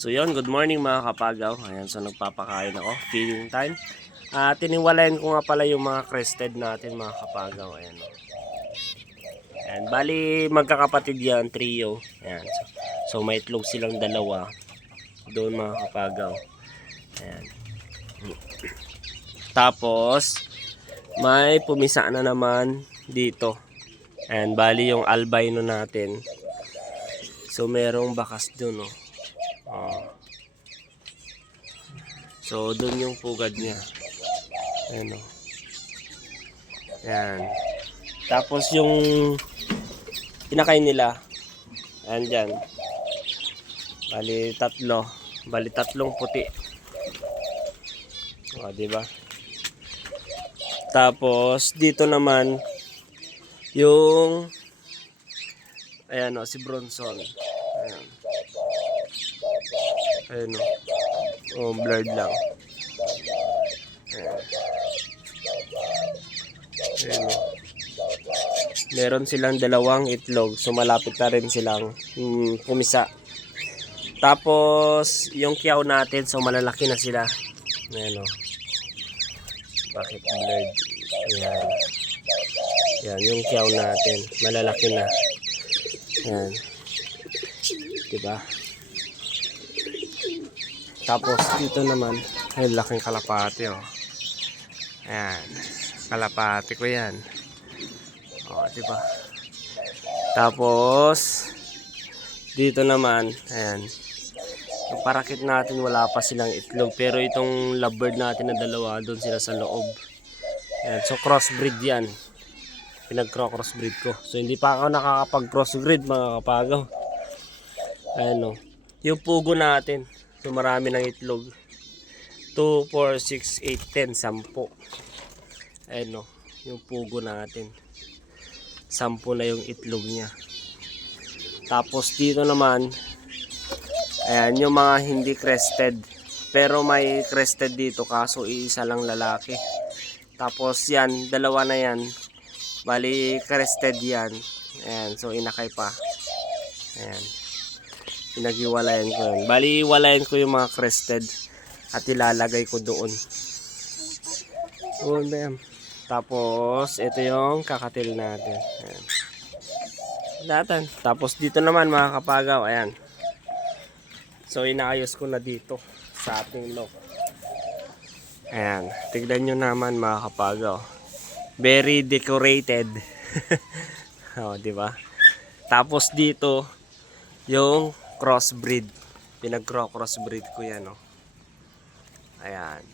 So yun, good morning mga kapagaw. Ayan, so nagpapakain ako, feeding time. Tiniwalayan ko nga pala yung mga crested natin mga kapagaw. Ayan, o. Ayan, bali magkakapatid yan, trio. Ayan, so may itlog silang dalawa doon mga kapagaw. Ayan. Tapos may pumisa na naman dito. Ayan, bali yung albino natin. So merong bakas doon, oh. So doon yung pugad niya. Ayan, oh. Ayan. Tapos yung pinakain nila, ayan dyan. Bali tatlong puti. O, diba? Tapos dito naman yung ayan, o, si Bronson. Ayan. Ayan, o. Oh, blurred lang. Ayan. Ayan, o. Meron silang dalawang itlog, so malapit na rin silang pumisa. Tapos yung kiyaw natin, so malalaki na sila. Ayan, o. Bakit blurred? Ayan. Ayan, yung kiyaw natin, malalaki na. Ayan. Diba? Tapos dito naman, ay laking kalapati, oh. Ayan. Kalapati ko yan. O, diba? Tapos dito naman, ayan. Yung parakit natin wala pa silang itlog, pero itong lovebird natin na dalawa, doon sila sa loob. Ayan. So crossbreed yan. Pinag-crossbreed ko. So hindi pa ako nakakapag-crossbreed mga kapagaw. Ayan, o. Yung pugo natin, so marami ng itlog. 2, 4, 6, 8, 10, 10. Ayan, o. Yung pugo natin. 10 na yung itlog niya. Tapos dito naman, ayan, yung mga hindi crested. Pero may crested dito, kaso iisa lang lalaki. Tapos yan, dalawa na yan. Bali crested yan. Ayan, so inakay pa. Ayan. Pinag-iwalayan ko yun. Bali iwalayan ko yung mga crested at ilalagay ko doon. Tapos ito yung kakatil natin. Ayan. Datan. Tapos dito naman mga kapagaw, ayan. So inaayos ko na dito sa ating lock. Ayan, tignan nyo naman mga kapagaw. Very decorated. Oh, di ba? Tapos dito yung crossbreed. Pinag-crossbreed ko 'yan, oh. Ayan.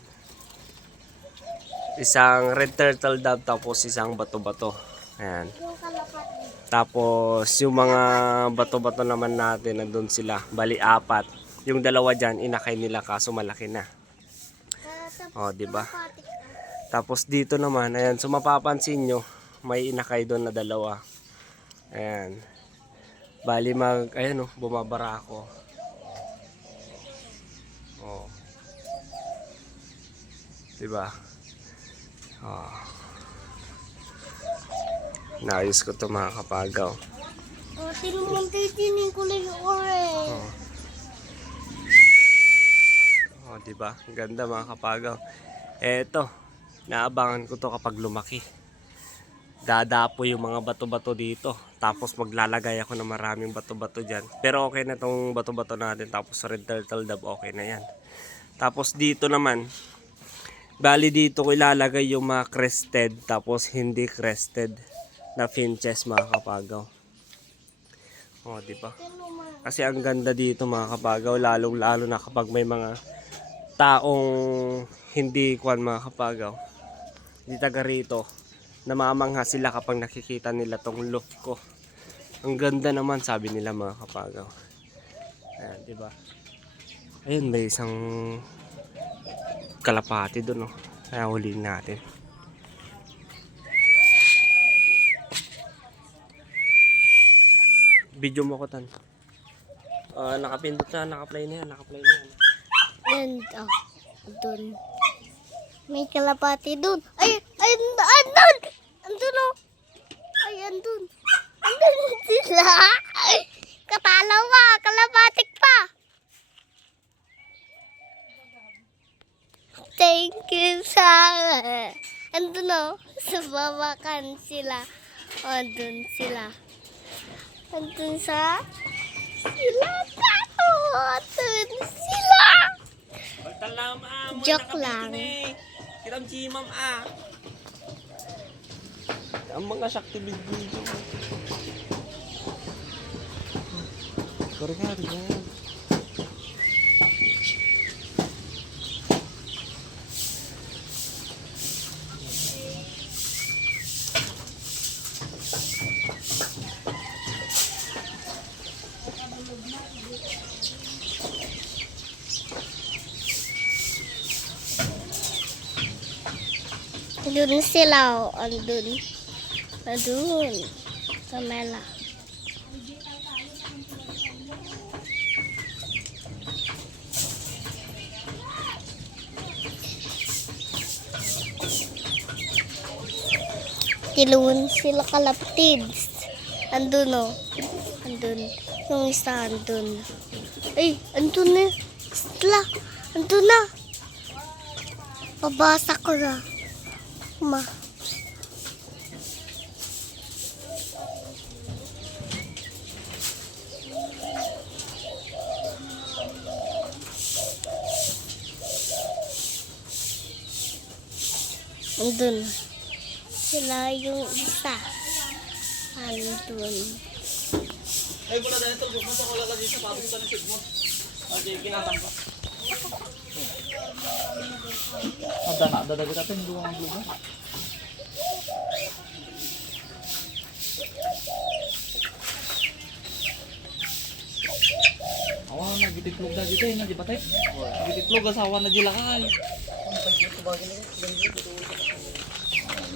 Isang red turtle dove, tapos isang bato-bato. Ayan. Tapos yung mga bato-bato naman natin, nandun sila. Bali 4. Yung dalawa dyan, inakay nila kaso malaki na. O, diba? Tapos dito naman, ayan. So mapapansin nyo, may inakay doon na dalawa. Ayan. Bali ayan, oh, bumabara ako. O. Diba? O. Naayos ko to mga kapagaw. Oh, tinumantitinin ko lang yung orange. Oh, diba? Ganda mga kapagaw. Eto, naabangan ko to kapag lumaki. Dadapo yung mga bato-bato dito. Tapos maglalagay ako ng maraming bato-bato dyan. Pero okay na tong bato-bato natin. Tapos red turtle dove, okay na yan. Tapos dito naman, bali dito ko ilalagay yung mga crested. Tapos hindi crested na finches mga kapagaw. O, diba? Kasi ang ganda dito mga kapagaw. Lalong-lalo na kapag may mga taong hindi kuwan mga kapagaw. Hindi taga rito. Namamangha sila kapag nakikita nila tong loft ko. Ang ganda naman, sabi nila mga kapagaw. Ayan, diba? Ayun, may isang kalapati doon, oh. Kaya huliin natin. Video mo ko tan. Nakapindot na, nakaplay na yan, nakaplay na yan. And, dun. May kalapati dun. Ay, andun! Andun, oh. Ay, andun. Andun sila. Katalaw pa, kalapatik pa. Thank you sa... Ando no, sa babakan sila. Andun sila. Andun sa... Sila tao. Andun sila. Joke lang. Kiram si ma'am Ang mga sakti video. Karga. Andun sila. Andun. Andun. Sa mela. Tilun sila kalaptids. Andun o. Andun. Yung isa andun. Ay, andun na. Sila. Andun na. Pabasa ko na. Ma. Andun. Sila yung isa. Andun. Ay, wala na ito. Bukman ko lang dito. Paano ito ng sigmo? Okay, kinatang ko. Dadagot natin. Hindi ang blue ba? Awa, nagititlog na dito. Di ba tayo? Nagititlog. Asawa na dilakal.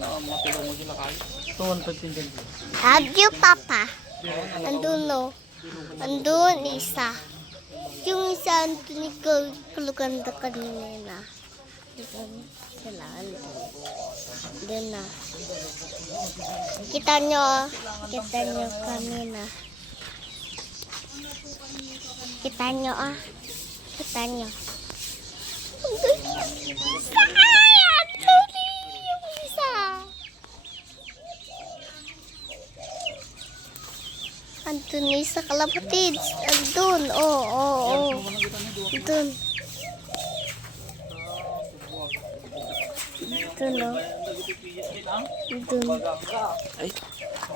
Mga tulong mo dilakal. Tuwan pagtindan ko. Love you, Papa. Andun no. Andun isa. Yung isa andun ikaw kuluganda kanina. Andun sila. Andun na. Kita nyo. Kita nyo kanina. Kita nyo Kita nyo. Andun yung isa. Andun yung isa. Andun yung isa kalapatids. Andun. Oo. Andun. Andun o. Andun. Ay,